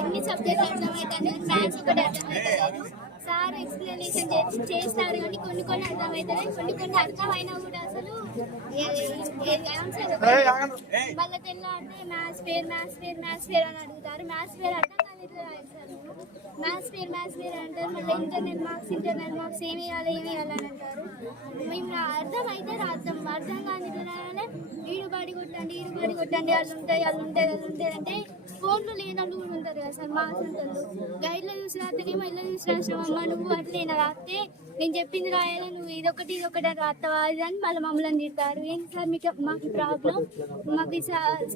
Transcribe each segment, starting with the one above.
అన్ని సబ్జెక్ట్స్ అర్థమవుతాయి, మ్యాథ్స్ ఒకటి అర్థమవుతుంది. సార్ ఎక్స్ప్లెనేషన్ చేస్తారు కానీ కొన్ని అర్థమవుతాయి, కొన్ని అర్థమైనా కూడా అసలు వాళ్ళ తెల్లారితే మ్యాథ్స్ ఫేర్ అని అడుగుతారు. మ్యాథ్స్ ఫేర్ అర్థం కాదు, మ్యాథ్స్ ఫేర్ అంటారు. మళ్ళీ ఇంటర్నల్ మార్క్స్ ఏమి వేయాలని అంటారు. మేము అర్థం అయితే అర్థం కానీ ఈడుబడి కొట్టండి వాళ్ళు ఉంటాయి అంటే ఫోన్లో లేదంటూ కూడా ఉంటారు కదా సార్. మా అసలు గైడ్లో చూసి రాస్తేనేమో ఇల్లు చూసి రాసినామమ్మా నువ్వు అట్లైనా రాస్తే నేను చెప్పింది రాయాలి, నువ్వు ఇదొకటి రాస్తావా అని మళ్ళీ మమ్మల్ని తిడతారు. ఏంటి సార్ మాకు ప్రాబ్లం, మాకు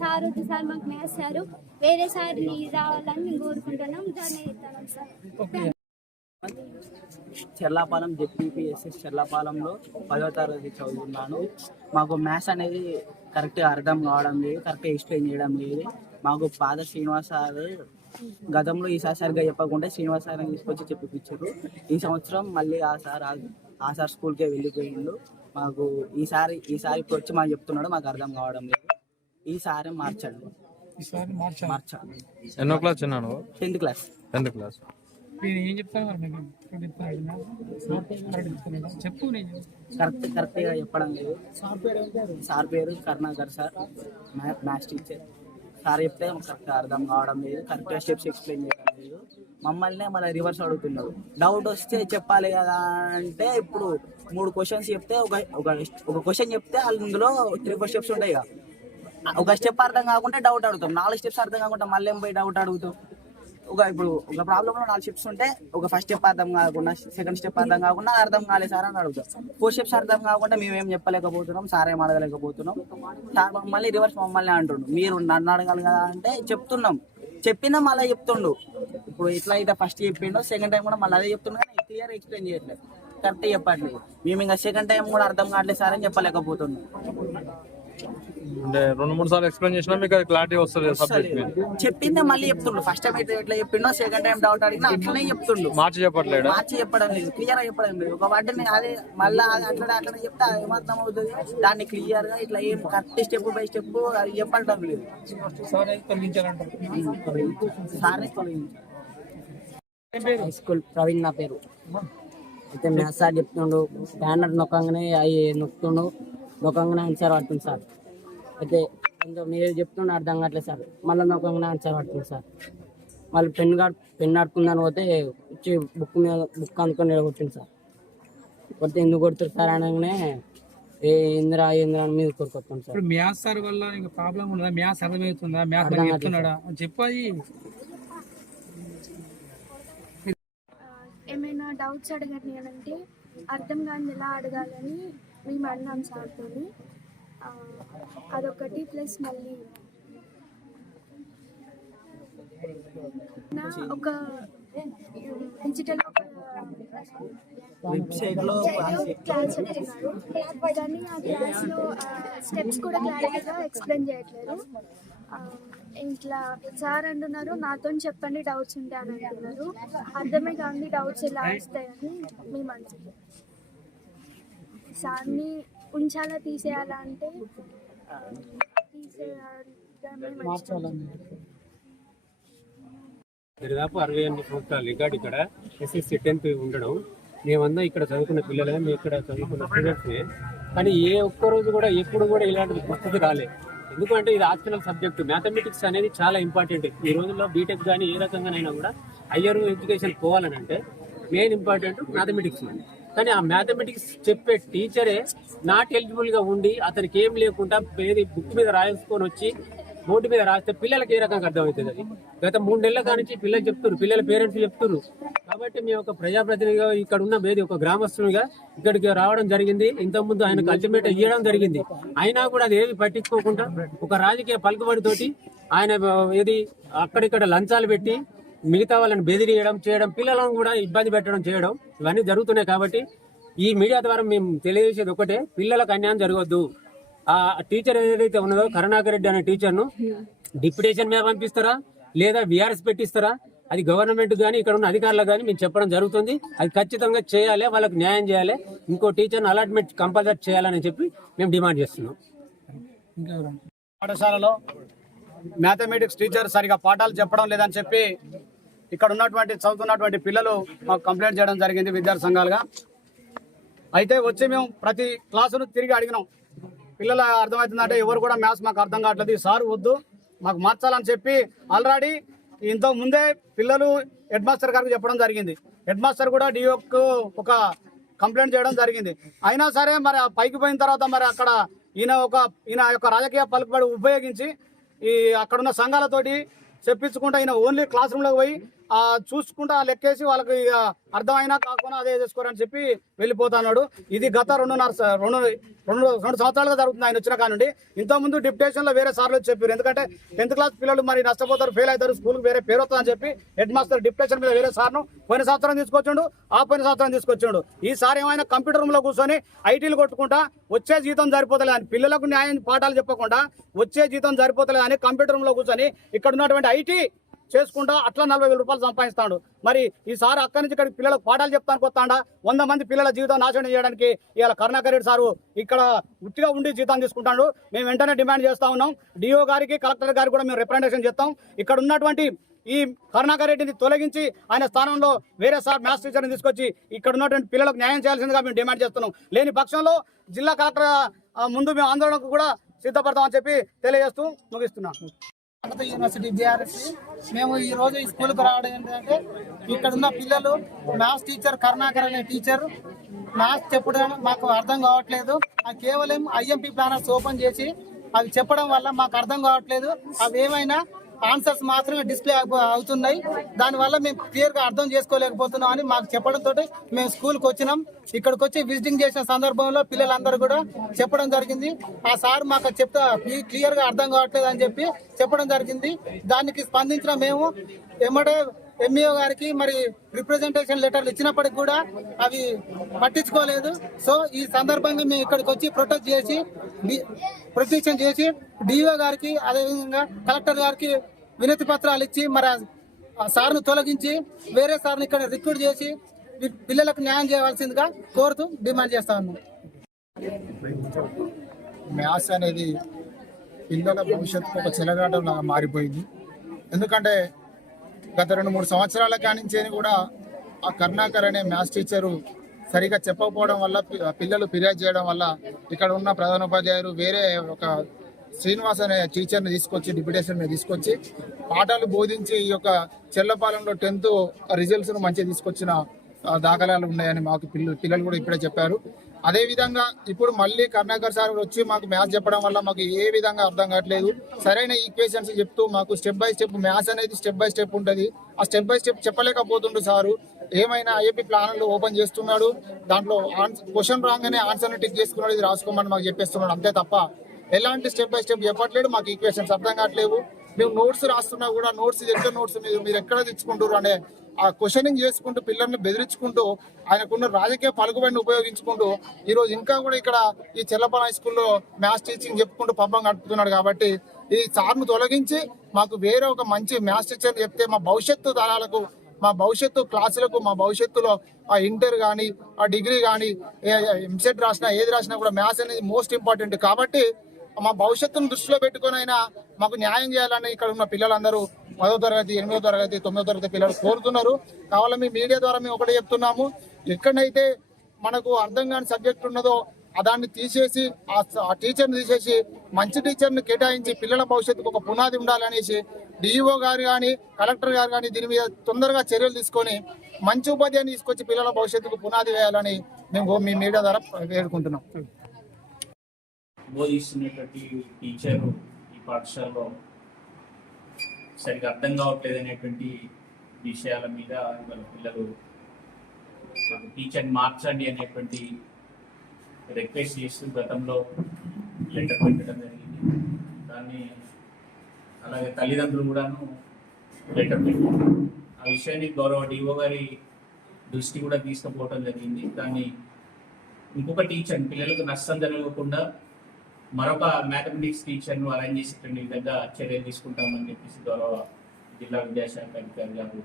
సార్ వద్దు సార్, మాకు మ్యాథ్స్ సార్ వేరే సార్ రావాలని మేము కోరుకుంటున్నాం. దాన్ని ఇస్తాం సార్. చెర్లాపాలెం జెడ్పీపీఎస్ఎస్ చెర్లాపాలెంలో 10వ తరగతి చదువుతున్నాను. మాకు మ్యాథ్స్ అనేది కరెక్ట్గా అర్థం కావడం లేదు, కరెక్ట్గా ఎక్స్ప్లెయిన్ చేయడం లేదు. మాకు పాద శ్రీనివాస్ సార్ గతంలో ఈసారి సరిగ్గా చెప్పకుండా శ్రీనివాస్ సార్ని తీసుకొచ్చి చెప్పిపించారు. ఈ సంవత్సరం మళ్ళీ ఆ సార్ స్కూల్కే వెళ్ళిపోయిండు. మాకు ఈసారి ఇప్పుడు వచ్చి మాకు చెప్తున్నాడు, మాకు అర్థం కావడం లేదు. ఈసారి మార్చండి. ఎన్నో క్లాస్ చిన్నాను? 10th class. ఏం చెప్తాను చెప్పు. కరెక్ట్గా చెప్పడం లేదు. సార్ పేరు Karunakar sir, maths teacher. Sir చెప్తే కరెక్ట్గా అర్థం కావడం లేదు, కరెక్ట్గా స్టెప్స్ ఎక్స్ప్లెయిన్ చేయడం లేదు. మమ్మల్ని మళ్ళీ రివర్స్ అడుగుతున్నారు. డౌట్ వస్తే చెప్పాలి కదా అంటే ఇప్పుడు 3 క్వశ్చన్స్ చెప్తే ఒక క్వశ్చన్ చెప్తే అందులో 3-4 స్టెప్స్ ఉంటాయి కదా. ఒక స్టెప్ అర్థం కాకుండా డౌట్ అడుగుతాం, 4 స్టెప్స్ అర్థం కాకుండా మళ్ళీ పోయి డౌట్ అడుగుతాం. ఇప్పుడు ఒక ప్రాబ్లంలో 4 స్టెప్స్ ఉంటే ఒక ఫస్ట్ స్టెప్ అర్థం కాకుండా, సెకండ్ స్టెప్ అర్థం కాకుండా అర్థం కాలేదు సార్ అని అడుగుతాం. 4 స్టెప్స్ అర్థం కాకుండా మేమేం చెప్పలేకపోతున్నాం, సార్ ఏం అడగలేకపోతున్నాం. సార్ మళ్ళీ రివర్స్ మమ్మల్ని అంటుండు, మీరు నన్ను అడగాలి కదా అంటే చెప్తున్నాం. చెప్పినా మళ్ళీ చెప్తుండు. ఇప్పుడు ఇట్లా అయితే ఫస్ట్ చెప్పిండు, సెకండ్ టైం కూడా మళ్ళీ అదే చెప్తుండు కానీ క్లియర్ ఎక్స్ప్లెయిన్ చేయట్లేదు, కరెక్ట్ చెప్పట్లేదు. మేము ఇంకా సెకండ్ టైం కూడా అర్థం కావట్లేదు సార్ అని చెప్పలేకపోతున్నాం. అంటే 2-3 సార్లు ఎక్స్ప్లెయిన్ చేసినా మీకు క్లారిటీ వస్తుంది సబ్జెక్ట్ మీద. చెప్పిందే మళ్ళీ చెప్తుండు. ఫస్ట్ టైం అయితే ఎట్లా చెప్పిండో సెకండ్ టైం డౌట్ అడిగినా అట్లనే చెప్తుండు. మార్చి చెప్పడం లేదు, క్లియర్ గా చెప్పడం లేదు. ఒక వాటిని అదే మళ్ళీ అట్లనే చెప్తే ఏమర్థం అవుతుంది, దాన్ని క్లియర్ గా ఇట్లా ఏం కరెక్ట్ స్టెప్ బై స్టెప్ అది చెప్పడం లేదు. హై స్కూల్ ప్రవీణ్ నా పేరు. అయితే మ్యాథ్స్ సార్ చెప్తుండు, బ్యానర్ నొక్కంగానే అవి నొక్కంగానే ఆన్సర్ పడుతుంది సార్. అయితే కొంచెం మీరు చెప్తుండే అర్థం కావట్లేదు సార్, మళ్ళీ నొక్కంగానే ఆన్సర్ పడుతుంది సార్. మళ్ళీ పెన్ ఆడుకుందని పోతే వచ్చి బుక్ అందుకొని నిలబొట్టింది సార్. కొడితే ఎందుకు కొడుతుంది సార్ అనగానే ఇందిరా అని మీద కొడుకొస్తాను సార్. మ్యాథ్స్ సార్ వల్ల ఇంకా ప్రాబ్లం ఉన్నదా, మ్యాథ్స్ అర్థమవుతుందా, మ్యాథ్స్ చెప్తున్నాడా చెప్పాలి. ఏమైనా డౌట్స్ అడగండి అంటే అర్థం కాని ఎలా అడగాలని మేము అన్నాం సార్తో. అదొకటి ప్లస్ మళ్ళీ ఒక డిజిటల్ క్లాస్ చెప్తున్నారు కానీ ఆ క్లాస్లో స్టెప్స్ కూడా క్లారిటీగా ఎక్స్ప్లెయిన్ చేయట్లేదు. ఇట్లా సార్ అంటున్నారు నాతో చెప్పండి డౌట్స్ ఉంటాయి అని అంటున్నారు. అర్థమే కానీ డౌట్స్ ఎలా వస్తాయని మేము అంటున్నాం. సార్ని ఉంచాలా తీసేయాలా అంటే దాదాపు 68 సంవత్సరాలు రికార్డు ఇక్కడ SSC 10th ఉండడం. మేమంతా ఇక్కడ చదువుకున్న పిల్లలే, మేము ఇక్కడ చదువుకున్న స్టూడెంట్స్ని. కానీ ఏ ఒక్కరోజు కూడా ఎప్పుడు కూడా ఇలాంటి పరిస్థితి రాలేదు. ఎందుకంటే ఇది ఆప్షనల్ సబ్జెక్టు. మ్యాథమెటిక్స్ అనేది చాలా ఇంపార్టెంట్. ఈ రోజుల్లో బీటెక్ కానీ ఏ రకంగానైనా కూడా హయ్యర్ ఎడ్యుకేషన్ పోవాలని అంటే మెయిన్ ఇంపార్టెంట్ మ్యాథమెటిక్స్. కానీ ఆ మ్యాథమెటిక్స్ చెప్పే టీచరే నాట్ ఎలిజిబుల్గా ఉండి అతనికి ఏం లేకుండా ఏది బుక్ మీద రాసుకొని వచ్చి బోర్డు మీద రాస్తే పిల్లలకి ఏ రకంగా అర్థమవుతుంది. అది గత 3 నెలల కానించి పిల్లలు చెప్తున్నారు, పిల్లల పేరెంట్స్ చెప్తున్నారు. కాబట్టి మేము ఒక ప్రజాప్రతినిధిగా ఇక్కడ ఉన్న వేది ఒక గ్రామస్తునిగా ఇక్కడికి రావడం జరిగింది. ఇంతకుముందు ఆయనకు అల్టిమేట్ ఇవ్వడం జరిగింది. అయినా కూడా అది ఏది పట్టించుకోకుండా ఒక రాజకీయ పలుకుబడితోటి ఆయన ఏది అక్కడిక్కడ లంచాలు పెట్టి మిగతా వాళ్ళని బెదిరియడం చేయడం, పిల్లలను కూడా ఇబ్బంది పెట్టడం చేయడం ఇవన్నీ జరుగుతున్నాయి. కాబట్టి ఈ మీడియా ద్వారా మేము తెలియజేసేది ఒకటే, పిల్లలకు అన్యాయం జరగవద్దు. ఆ టీచర్ ఏదైతే ఉన్నదో కరుణాకర్ రెడ్డి అనే టీచర్ను డిప్యుటేషన్ మీద పంపిస్తారా లేదా VRS పెట్టిస్తారా, అది గవర్నమెంట్ కానీ ఇక్కడ ఉన్న అధికారులకు కానీ మేము చెప్పడం జరుగుతుంది. అది ఖచ్చితంగా చేయాలి, వాళ్ళకి న్యాయం చేయాలి. ఇంకో టీచర్ను అలాట్మెంట్ కంపల్సరీ చేయాలని చెప్పి మేము డిమాండ్ చేస్తున్నాం. పాఠశాలలో మ్యాథమెటిక్స్ టీచర్ సరిగా పాఠాలు చెప్పడం లేదని చెప్పి ఇక్కడ ఉన్నటువంటి చదువుతున్నటువంటి పిల్లలు మాకు కంప్లైంట్ చేయడం జరిగింది విద్యార్థి సంఘాలుగా. అయితే వచ్చి మేము ప్రతి క్లాసును తిరిగి అడిగినాం. పిల్లలు అర్థమవుతుందంటే ఎవరు కూడా మ్యాథ్స్ మాకు అర్థం కావట్లేదు, ఈ సార్ వద్దు మాకు మార్చాలని చెప్పి ఆల్రెడీ ఇంతకు ముందే పిల్లలు హెడ్ మాస్టర్ గారికి చెప్పడం జరిగింది. హెడ్ మాస్టర్ కూడా డిఓకు ఒక కంప్లైంట్ చేయడం జరిగింది. అయినా సరే మరి పైకి పోయిన తర్వాత మరి అక్కడ ఈయన యొక్క రాజకీయ పలుకుబడి ఉపయోగించి ఈ అక్కడున్న సంఘాలతోటి చెప్పించుకుంటా ఈయన ఓన్లీ క్లాస్ రూమ్లోకి పోయి చూసుకుంటా లెక్కేసి వాళ్ళకి ఇక అర్థమైనా కాకుండా అదే చేసుకోరని చెప్పి వెళ్ళిపోతున్నాడు. ఇది గత రెండు సంవత్సరాలుగా జరుగుతుంది ఆయన వచ్చిన కానుండి. ఇంతకుముందు డిప్యుటేషన్లో వేరే సార్లు చెప్పారు, ఎందుకంటే 10th క్లాస్ పిల్లలు మరి నష్టపోతారు, ఫెయిల్ అవుతారు, స్కూల్కి వేరే పేరు వస్తుందని చెప్పి హెడ్ మాస్టర్ డిప్యుటేషన్ మీద వేరే సార్ను పోయిన సంవత్సరం తీసుకొచ్చిండు, పోయిన సంవత్సరం తీసుకొచ్చిండు. ఈసారి ఏమైనా కంప్యూటర్ రూమ్లో కూర్చొని ఐటీలు కొట్టుకుంటా వచ్చే జీతం సరిపోతలేదు అని, పిల్లలకు న్యాయం పాఠాలు చెప్పకుండా వచ్చే జీతం సరిపోతలేదు అని కంప్యూటర్ రూమ్లో కూర్చొని ఇక్కడ ఉన్నటువంటి ఐటీ చేసుకుంటా అట్లా 40,000 రూపాయలు సంపాదిస్తాడు. మరి ఈసారి అక్కడి నుంచి ఇక్కడికి పిల్లలకు పాఠాలు చెప్తానికి వస్తాడా? 100 మంది పిల్లల జీవితం నాశనం చేయడానికి ఇవాళ కరుణాకర్ రెడ్డి సారు ఇక్కడ ఉట్టిగా ఉండి జీతం తీసుకుంటాడు. మేము వెంటనే డిమాండ్ చేస్తా ఉన్నాం. డిఓ గారికి కలెక్టర్ గారికి కూడా మేము రిప్రజెంటేషన్ చేస్తాం. ఇక్కడ ఉన్నటువంటి ఈ కరుణాకర్ రెడ్డిని తొలగించి ఆయన స్థానంలో వేరే సార్ మ్యాథ్స్ టీచర్ని తీసుకొచ్చి ఇక్కడ ఉన్నటువంటి పిల్లలకు న్యాయం చేయాల్సిందిగా మేము డిమాండ్ చేస్తున్నాం. లేని పక్షంలో జిల్లా కలెక్టర్ ముందు మేము ఆందోళనకు కూడా సిద్ధపడతామని చెప్పి తెలియజేస్తూ ముగిస్తున్నాం. యూనివర్సిటీ BRS మేము ఈ రోజు ఈ స్కూల్కి రావడం ఏంటంటే ఇక్కడ ఉన్న పిల్లలు మ్యాథ్స్ టీచర్ కరుణాకర్ అనే టీచర్ మ్యాథ్స్ చెప్పడం మాకు అర్థం కావట్లేదు. కేవలం IMP ప్లానర్స్ ఓపెన్ చేసి అవి చెప్పడం వల్ల మాకు అర్థం కావట్లేదు. అవి ఏమైనా ఆన్సర్స్ మాత్రమే డిస్ప్లే అవుతున్నాయి. దానివల్ల మేము క్లియర్గా అర్థం చేసుకోలేకపోతున్నాం అని మాకు చెప్పడంతో మేము స్కూల్కి వచ్చినాం. ఇక్కడికి వచ్చి విజిటింగ్ చేసిన సందర్భంలో పిల్లలందరూ కూడా చెప్పడం జరిగింది. ఆ సార్ మాకు చెప్తా క్లియర్గా అర్థం కావట్లేదు అని చెప్పి చెప్పడం జరిగింది. దానికి స్పందించిన మేము ఎమ్మడే MAO గారికి మరి రిప్రజెంటేషన్ లెటర్లు ఇచ్చినప్పటికి కూడా అవి పట్టించుకోలేదు. సో ఈ సందర్భంగా మేము ఇక్కడికి వచ్చి ప్రొటెక్షన్ చేసి DO గారికి అదేవిధంగా కలెక్టర్ గారికి వినతి పత్రాలు ఇచ్చి మరి ఆ సార్ను తొలగించి వేరే సార్ని ఇక్కడ రిక్రూట్ చేసి పిల్లలకు న్యాయం చేయవలసిందిగా కోరుతూ డిమాండ్ చేస్తా ఉన్నాం. మ్యాథ్స్ అనేది పిల్లల భవిష్యత్తుకు ఒక చెలగాటంలా మారిపోయింది. ఎందుకంటే గత 2-3 సంవత్సరాల కానించి కూడా ఆ కరుణాకర్ అనే మ్యాథ్స్ టీచరు సరిగా చెప్పకపోవడం వల్ల పిల్లలు ఫిర్యాదు చేయడం వల్ల ఇక్కడ ఉన్న ప్రధానోపాధ్యాయులు వేరే ఒక శ్రీనివాస్ అనే టీచర్ని తీసుకొచ్చి డిప్యుటేషన్ మీద తీసుకొచ్చి పాఠాలు బోధించి ఈ యొక్క చెల్లపాలెంలో 10th రిజల్ట్స్ను మంచిగా తీసుకొచ్చిన దాఖలాలు ఉన్నాయని మాకు పిల్లలు కూడా ఇప్పుడే చెప్పారు. అదేవిధంగా ఇప్పుడు మళ్ళీ కరుణాకర్ సార్ వచ్చి మాకు మ్యాథ్స్ చెప్పడం వల్ల మాకు ఏ విధంగా అర్థం కావట్లేదు. సరైన ఈక్వేషన్స్ చెప్తూ మాకు స్టెప్ బై స్టెప్ మ్యాథ్స్ అనేది స్టెప్ బై స్టెప్ ఉంటుంది. ఆ స్టెప్ బై స్టెప్ చెప్పలేకపోతుండు సారు. ఏమైనా IMP ప్లాన్లు ఓపెన్ చేస్తున్నాడు, దాంట్లో క్వశ్చన్ రాగానే ఆన్సర్ని టిక్ చేసుకున్నాడు, ఇది రాసుకోమని మాకు చెప్పేస్తున్నాడు. అంతే తప్ప ఎలాంటి స్టెప్ బై స్టెప్ చెప్పట్లేడు. మాకు ఈక్వేషన్స్ అర్థం కావట్లేవు. మేము నోట్స్ రాస్తున్నా కూడా నోట్స్ ఎక్కడ నోట్స్ మీరు ఎక్కడ తెచ్చుకుంటారు అనే ఆ క్వశ్చనింగ్ చేసుకుంటూ పిల్లల్ని బెదిరించుకుంటూ ఆయనకున్న రాజకీయ పలుకుబడిని ఉపయోగించుకుంటూ ఈరోజు ఇంకా కూడా ఇక్కడ ఈ చెల్లపల్లి హై స్కూల్లో మ్యాథ్స్ టీచింగ్ చెప్పుకుంటూ పబ్బం గడుపుతున్నాడు. కాబట్టి ఈ సార్ను తొలగించి మాకు వేరే ఒక మంచి మ్యాథ్స్ టీచర్ చెప్తే మా భవిష్యత్తు తరాలకు, మా భవిష్యత్తు క్లాసులకు, మా భవిష్యత్తులో ఆ ఇంటర్ కానీ ఆ డిగ్రీ కానీ ఎంసెట్ రాసినా ఏది రాసినా కూడా మ్యాథ్స్ అనేది మోస్ట్ ఇంపార్టెంట్. కాబట్టి మా భవిష్యత్తును దృష్టిలో పెట్టుకుని అయినా మాకు న్యాయం చేయాలని ఇక్కడ ఉన్న పిల్లలందరూ 10వ తరగతి 8వ తరగతి 9వ తరగతి పిల్లలు కోరుతున్నారు. కావాలని మీ మీడియా ద్వారా మేము ఒకటే చెప్తున్నాము, ఎక్కడైతే మనకు అర్థం కాని సబ్జెక్ట్ ఉన్నదో దాన్ని తీసేసి ఆ టీచర్ని తీసేసి మంచి టీచర్ని కేటాయించి పిల్లల భవిష్యత్తుకు ఒక పునాది ఉండాలనేసి DO గారు కానీ కలెక్టర్ గారు కానీ దీని మీద తొందరగా చర్యలు తీసుకొని మంచి ఉపాధ్యాయుని తీసుకొచ్చి పిల్లల భవిష్యత్తుకు పునాది వేయాలని మేము మీ మీడియా ద్వారా వేడుకుంటున్నాం. బోధిస్తున్నటువంటి టీచరు ఈ పాఠశాలలో సరిగా అర్థం కావట్లేదు అనేటువంటి విషయాల మీద ఇవాళ పిల్లలు టీచర్ని మార్చండి అనేటువంటి రిక్వెస్ట్ చేస్తూ గతంలో లెటర్ పెట్టడం జరిగింది. దాన్ని అలాగే తల్లిదండ్రులు కూడాను లెటర్ పెట్టారు. ఆ విషయాన్ని గౌరవ DO గారి దృష్టి కూడా తీసుకుపోవడం జరిగింది. దాన్ని ఇంకొక టీచర్ని పిల్లలకు నష్టం జరగకుండా మరొక మ్యాథమెటిక్స్ టీచర్ను అరేంజ్ చేసేటువంటి విధంగా చర్యలు తీసుకుంటామని చెప్పేసి గౌరవ జిల్లా విద్యాశాఖ అధికారి గారు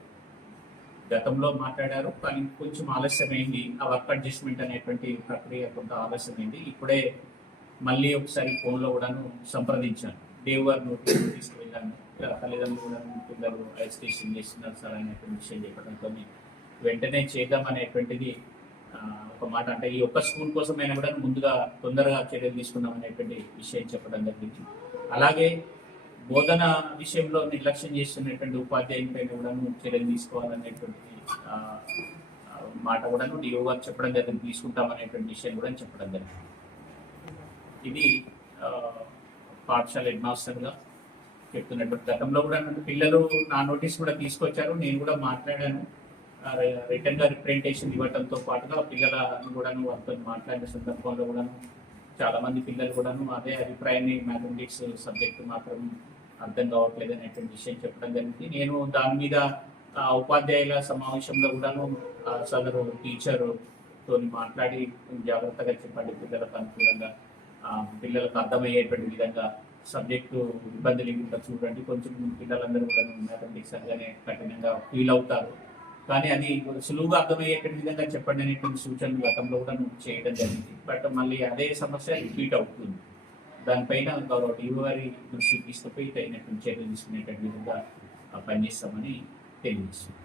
గతంలో మాట్లాడారు. కానీ కొంచెం ఆలస్యమైంది. ఆ వర్క్ అడ్జస్ట్మెంట్ అనేటువంటి ప్రక్రియ కొంత ఆలస్యమైంది. ఇప్పుడే మళ్ళీ ఒకసారి ఫోన్లో కూడాను సంప్రదించాను. దేవ్ గారు నోటీస్ తీసుకువెళ్ళాను. తల్లిదండ్రులు కూడా పిల్లలు అజిటేషన్ చేస్తున్నారు సార్ అనేటువంటి విషయం చెప్పడంతో వెంటనే చేద్దాం అనేటువంటిది ఒక మాట, అంటే ఈ ఒక్క స్కూల్ కోసమైనా కూడా ముందుగా తొందరగా చర్యలు తీసుకుందాం అనేటువంటి విషయం చెప్పడం జరిగింది. అలాగే బోధన విషయంలో నిర్లక్ష్యం చేస్తున్నటువంటి ఉపాధ్యాయులపైన కూడా చర్యలు తీసుకోవాలనేటువంటి మాట కూడా డిఓ గారు చెప్పడం జరిగింది, తీసుకుంటామనేటువంటి విషయం కూడా చెప్పడం జరిగింది. ఇది పాఠశాల హెడ్ మాస్టర్గా చెప్తున్నటువంటి గతంలో కూడా పిల్లలు నా నోటీస్ కూడా తీసుకొచ్చారు, నేను కూడా మాట్లాడాను. రిటర్న్ గా రిప్రజెంటేషన్ ఇవ్వడంతో పాటుగా పిల్లలను కూడాను వాళ్ళతో మాట్లాడిన సందర్భంలో కూడాను చాలా మంది పిల్లలు కూడాను అదే అభిప్రాయాన్ని మ్యాథమెటిక్స్ సబ్జెక్టు మాత్రం అర్థం కావట్లేదు అనేటువంటి విషయం చెప్పడం జరిగింది. నేను దాని మీద ఉపాధ్యాయుల సమావేశంలో కూడాను సదరు టీచర్ తోని మాట్లాడి జాగ్రత్తగా చెప్పండి, పిల్లలకు అనుకూలంగా పిల్లలకు అర్థమయ్యేటువంటి విధంగా సబ్జెక్టు ఇబ్బంది లేకుండా చూడండి, కొంచెం పిల్లలందరూ కూడా మ్యాథమెటిక్స్ అనగానే కఠినంగా ఫీల్ అవుతారు, కానీ అది సులువుగా అర్థమయ్యేటువంటి విధంగా చెప్పండి అనేటువంటి సూచనలు గతంలో కూడా చేయడం జరిగింది. బట్ మళ్ళీ అదే సమస్య రిపీట్ అవుతుంది. దానిపైన గౌరవ డిఓ గారి దృష్టికి తీసుకుపోయి తగినటువంటి చర్యలు తీసుకునేటువంటి విధంగా పనిచేస్తామని తెలియజేస్తుంది.